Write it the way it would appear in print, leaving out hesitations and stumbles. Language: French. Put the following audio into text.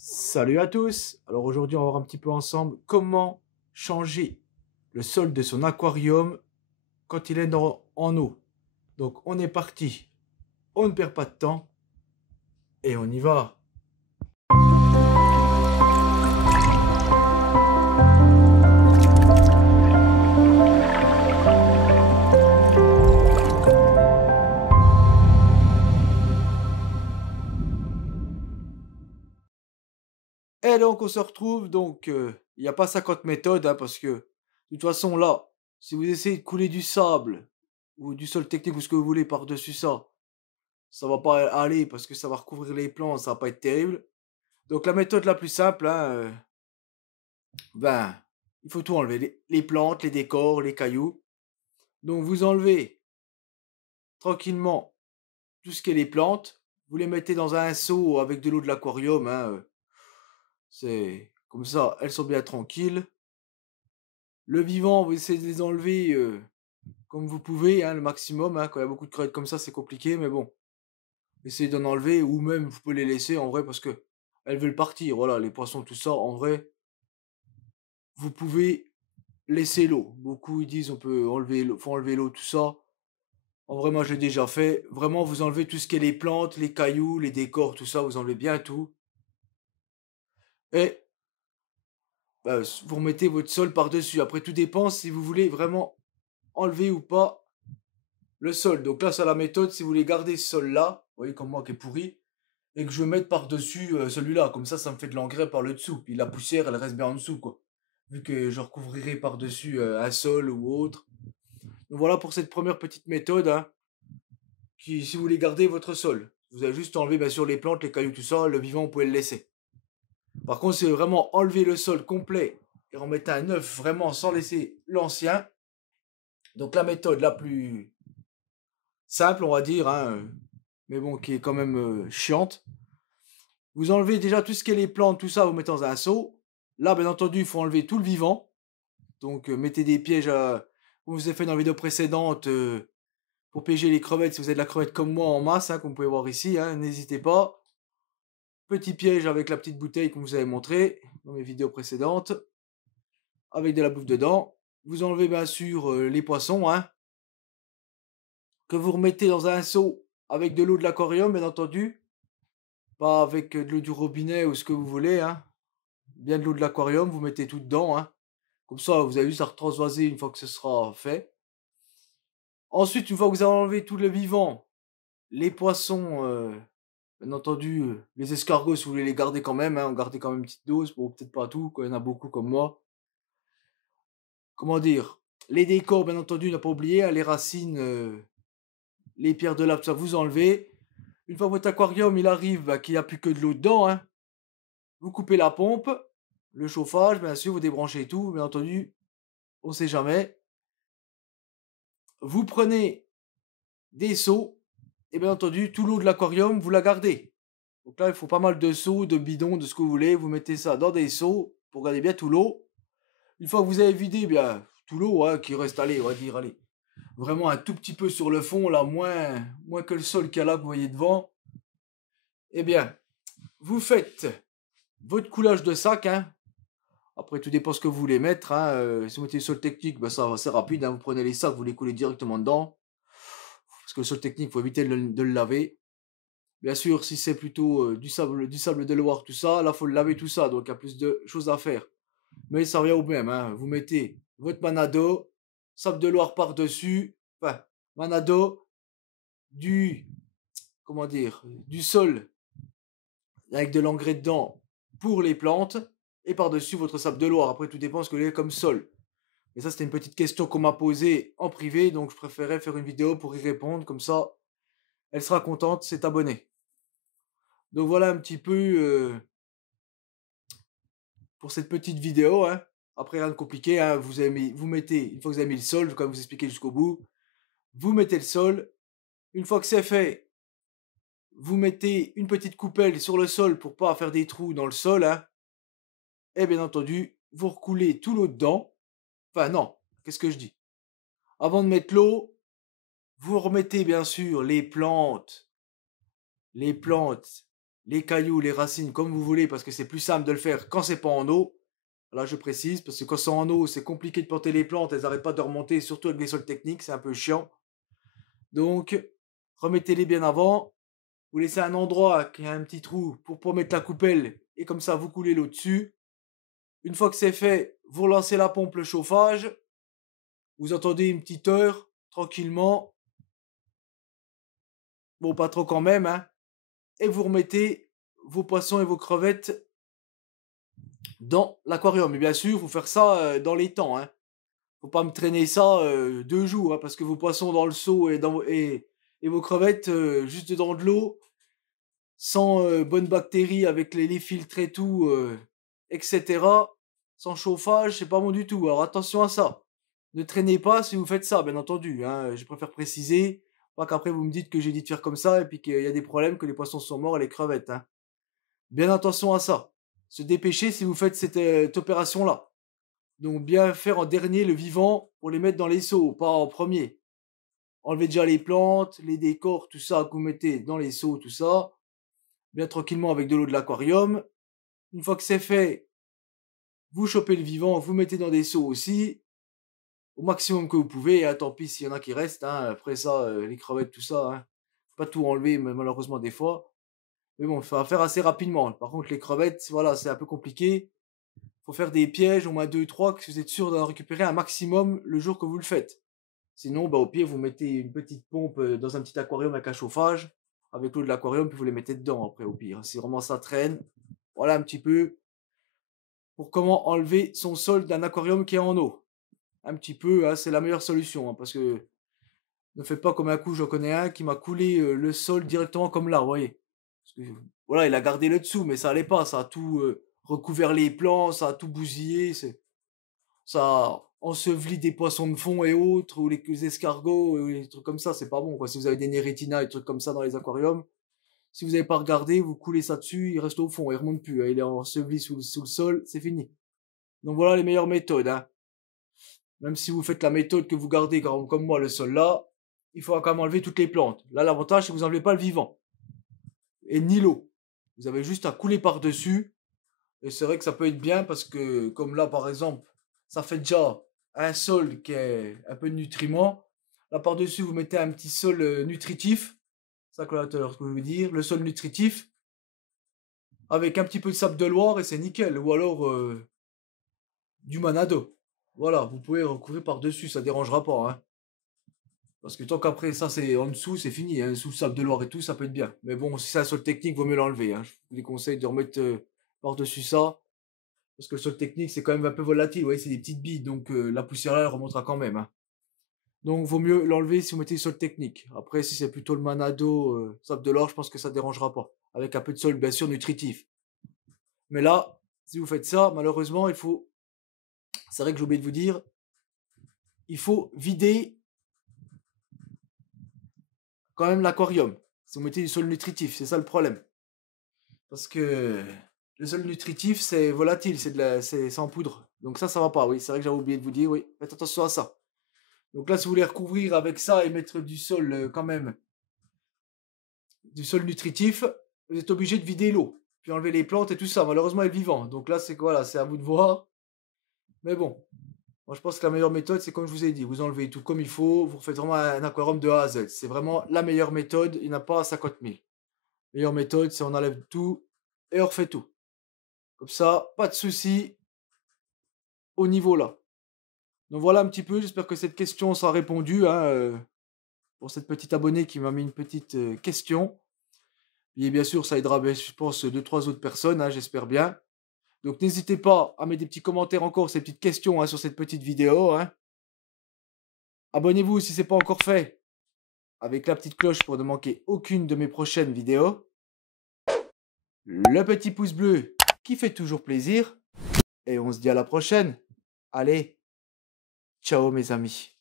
Salut à tous. Alors aujourd'hui on va voir un petit peu ensemble comment changer le sol de son aquarium quand il est en eau. Donc on est parti, on ne perd pas de temps et on y va. Et donc on se retrouve, donc il n'y a pas 50 méthodes hein, parce que de toute façon là, si vous essayez de couler du sable ou du sol technique ou ce que vous voulez par-dessus ça va pas aller parce que ça va recouvrir les plants, ça va pas être terrible. Donc la méthode la plus simple, hein, ben, il faut tout enlever, les plantes, les décors, les cailloux. Donc vous enlevez tranquillement tout ce qui est les plantes, vous les mettez dans un seau avec de l'eau de l'aquarium, hein, c'est comme ça, elles sont bien tranquilles. Le vivant, vous essayez de les enlever comme vous pouvez, hein, le maximum, hein. Quand il y a beaucoup de crevettes comme ça, c'est compliqué, mais bon, essayez d'en enlever ou même vous pouvez les laisser en vrai parce que elles veulent partir. Voilà, les poissons, tout ça, en vrai, vous pouvez laisser l'eau. Beaucoup ils disent on peut enlever l'eau, faut enlever l'eau, tout ça. En vrai, moi, je l'ai déjà fait. Vraiment, vous enlevez tout ce qui est les plantes, les cailloux, les décors, tout ça, vous enlevez bien tout. Et bah, vous remettez votre sol par-dessus. Après, tout dépend si vous voulez vraiment enlever ou pas le sol. Donc là, c'est la méthode. Si vous voulez garder ce sol-là, vous voyez comme moi qui est pourri, et que je vais mettre par-dessus celui-là. Comme ça me fait de l'engrais par le dessous. Puis la poussière, elle reste bien en dessous, quoi. Vu que je recouvrirai par-dessus un sol ou autre. Donc voilà pour cette première petite méthode, hein, qui, si vous voulez garder votre sol, vous avez juste enlevé bien sûr les plantes, les cailloux, tout ça. Le vivant, vous pouvez le laisser. Par contre, c'est vraiment enlever le sol complet et remettre un neuf vraiment sans laisser l'ancien. Donc la méthode la plus simple, on va dire, hein, mais bon, qui est quand même chiante. Vous enlevez déjà tout ce qui est les plantes, tout ça, vous mettez dans un seau. Là, bien entendu, il faut enlever tout le vivant. Donc mettez des pièges, comme je vous ai fait dans la vidéo précédente, pour piéger les crevettes. Si vous avez de la crevette comme moi en masse, hein, comme vous pouvez voir ici, hein, n'hésitez pas. Petit piège avec la petite bouteille comme vous avez montré dans mes vidéos précédentes, avec de la bouffe dedans. Vous enlevez bien sûr les poissons, hein, que vous remettez dans un seau avec de l'eau de l'aquarium, bien entendu. Pas avec de l'eau du robinet ou ce que vous voulez, hein. Bien de l'eau de l'aquarium, vous mettez tout dedans, hein. Comme ça, vous avez juste à retransvaser une fois que ce sera fait. Ensuite, une fois que vous avez enlevé tout le vivant, les poissons, bien entendu, les escargots, si vous voulez les garder quand même, hein, gardez quand même une petite dose, bon, peut-être pas tout, quand il y en a beaucoup comme moi. Comment dire? Les décors, bien entendu, n'a pas oublié, hein, les racines, les pierres de lave, ça vous enlevez. Une fois que votre aquarium il arrive, bah, qu'il n'y a plus que de l'eau dedans, hein, vous coupez la pompe, le chauffage, bien sûr, vous débranchez tout, bien entendu, on sait jamais. Vous prenez des seaux, et bien entendu, tout l'eau de l'aquarium, vous la gardez. Donc là, il faut pas mal de seaux, de bidons, de ce que vous voulez. Vous mettez ça dans des seaux pour garder bien tout l'eau. Une fois que vous avez vidé bien tout l'eau, hein, qui reste, allez, on va dire, allez, vraiment un tout petit peu sur le fond, là, moins que le sol qu'il y a là que vous voyez devant, eh bien, vous faites votre coulage de sac, hein. Après, tout dépend ce que vous voulez mettre, hein. Si vous mettez le sol technique, ben ça c'est rapide, hein. Vous prenez les sacs, vous les coulez directement dedans. Parce que le sol technique, il faut éviter de le laver. Bien sûr, si c'est plutôt du sable de Loire, tout ça, là, il faut le laver tout ça. Donc, il y a plus de choses à faire. Mais ça revient au même, hein. Vous mettez votre manado, sable de Loire par-dessus, enfin, manado, du, comment dire, du sol avec de l'engrais dedans pour les plantes, et par-dessus votre sable de Loire. Après, tout dépend ce que vous avez comme sol. Et ça, c'était une petite question qu'on m'a posée en privé, donc je préférais faire une vidéo pour y répondre, comme ça, elle sera contente, s'est abonnée. Donc voilà un petit peu pour cette petite vidéo, hein. Après, rien de compliqué, hein. Vous mettez, une fois que vous avez mis le sol, je vais quand même vous expliquer jusqu'au bout, vous mettez le sol. Une fois que c'est fait, vous mettez une petite coupelle sur le sol pour pas faire des trous dans le sol, hein. Et bien entendu, vous recoulez tout l'eau dedans. Enfin non, qu'est-ce que je dis? Avant de mettre l'eau, vous remettez bien sûr les plantes, les cailloux, les racines, comme vous voulez, parce que c'est plus simple de le faire quand c'est pas en eau. Là, je précise, parce que quand c'est en eau, c'est compliqué de planter les plantes, elles n'arrêtent pas de remonter, surtout avec des sols techniques, c'est un peu chiant. Donc, remettez-les bien avant. Vous laissez un endroit qui a un petit trou pour mettre la coupelle, et comme ça, vous coulez l'eau dessus. Une fois que c'est fait, vous relancez la pompe, le chauffage. Vous attendez une petite heure, tranquillement. Bon, pas trop quand même, hein. Et vous remettez vos poissons et vos crevettes dans l'aquarium. Et bien sûr, il faut faire ça dans les temps, hein. Faut pas me traîner ça 2 jours, hein, parce que vos poissons dans le seau et vos crevettes juste dans de l'eau, sans bonnes bactéries, avec les filtres et tout, etc. Sans chauffage, c'est pas bon du tout. Alors attention à ça. Ne traînez pas si vous faites ça, bien entendu, hein. Je préfère préciser, pas qu'après vous me dites que j'ai dit de faire comme ça et puis qu'il y a des problèmes, que les poissons sont morts et les crevettes, hein. Bien attention à ça. Se dépêcher si vous faites cette opération-là. Donc bien faire en dernier le vivant pour les mettre dans les seaux, pas en premier. Enlevez déjà les plantes, les décors, tout ça que vous mettez dans les seaux, tout ça. Bien tranquillement avec de l'eau de l'aquarium. Une fois que c'est fait, vous chopez le vivant, vous mettez dans des seaux aussi, au maximum que vous pouvez. Hein, tant pis s'il y en a qui restent. Hein, après ça, les crevettes, tout ça. Hein, faut pas tout enlever, malheureusement des fois. Mais bon, il faut faire assez rapidement. Par contre, les crevettes, voilà, c'est un peu compliqué. Faut faire des pièges, au moins 2 3, que vous êtes sûr d'en récupérer un maximum le jour que vous le faites. Sinon, bah, au pire, vous mettez une petite pompe dans un petit aquarium avec un chauffage, avec l'eau de l'aquarium, puis vous les mettez dedans après, au pire. Si vraiment ça traîne, voilà un petit peu pour comment enlever son sol d'un aquarium qui est en eau. Un petit peu, hein, c'est la meilleure solution, hein, parce que ne faites pas comme un coup, j'en connais un qui m'a coulé le sol directement comme là, vous voyez. Parce que, voilà, il a gardé le dessous, mais ça allait pas, ça a tout recouvert les plants, ça a tout bousillé, ça a enseveli des poissons de fond et autres, ou les escargots, les trucs comme ça, c'est pas bon, quoi. Si vous avez des nérétinas et des trucs comme ça dans les aquariums, si vous n'avez pas regardé, vous coulez ça dessus, il reste au fond, il remonte plus, hein, il est enseveli sous le sol, c'est fini. Donc voilà les meilleures méthodes, hein. Même si vous faites la méthode que vous gardez comme moi le sol là, il faut quand même enlever toutes les plantes. Là, l'avantage, c'est que vous n'enlevez pas le vivant. Et ni l'eau. Vous avez juste à couler par-dessus. Et c'est vrai que ça peut être bien parce que, comme là, par exemple, ça fait déjà un sol qui est un peu de nutriments. Là, par-dessus, vous mettez un petit sol nutritif. C'est ça que ce que je veux dire. Le sol nutritif. Avec un petit peu de sable de Loire et c'est nickel. Ou alors du Manado. Voilà, vous pouvez recourir par-dessus, ça dérangera pas, hein. Parce que tant qu'après ça c'est en dessous, c'est fini, hein. Sous le sable de Loire et tout, ça peut être bien. Mais bon, si c'est un sol technique, vaut mieux l'enlever, hein. Je vous déconseille de remettre par-dessus ça. Parce que le sol technique, c'est quand même un peu volatile. Vous voyez, c'est des petites billes, donc la poussière là, elle remontera quand même, hein. Donc vaut mieux l'enlever si vous mettez le sol technique. Après, si c'est plutôt le Manado, sable de Loire, je pense que ça dérangera pas. Avec un peu de sol, bien sûr, nutritif. Mais là, si vous faites ça, malheureusement, il faut. C'est vrai que j'ai oublié de vous dire, il faut vider quand même l'aquarium. Si vous mettez du sol nutritif, c'est ça le problème. Parce que le sol nutritif, c'est volatile, c'est en poudre. Donc ça va pas, oui. C'est vrai que j'avais oublié de vous dire, oui. Faites attention à ça. Donc là, si vous voulez recouvrir avec ça et mettre du sol quand même, du sol nutritif, vous êtes obligé de vider l'eau. Puis enlever les plantes et tout ça. Malheureusement, elle est vivante. Donc là, c'est quoi là? C'est à vous de voir. Mais bon. Moi, je pense que la meilleure méthode, c'est comme je vous ai dit, vous enlevez tout comme il faut, vous refaites vraiment un aquarium de A à Z. C'est vraiment la meilleure méthode, il n'y en a pas à 50 000. Meilleure méthode, c'est on enlève tout et on refait tout. Comme ça, pas de souci au niveau là. Donc voilà un petit peu, j'espère que cette question sera répondue, hein, pour cette petite abonnée qui m'a mis une petite question. Et bien sûr, ça aidera, je pense, 2 3 autres personnes, hein, j'espère bien. Donc n'hésitez pas à mettre des petits commentaires encore, ces petites questions, hein, sur cette petite vidéo, hein. Abonnez-vous si ce n'est pas encore fait, avec la petite cloche pour ne manquer aucune de mes prochaines vidéos. Le petit pouce bleu qui fait toujours plaisir. Et on se dit à la prochaine. Allez, ciao mes amis.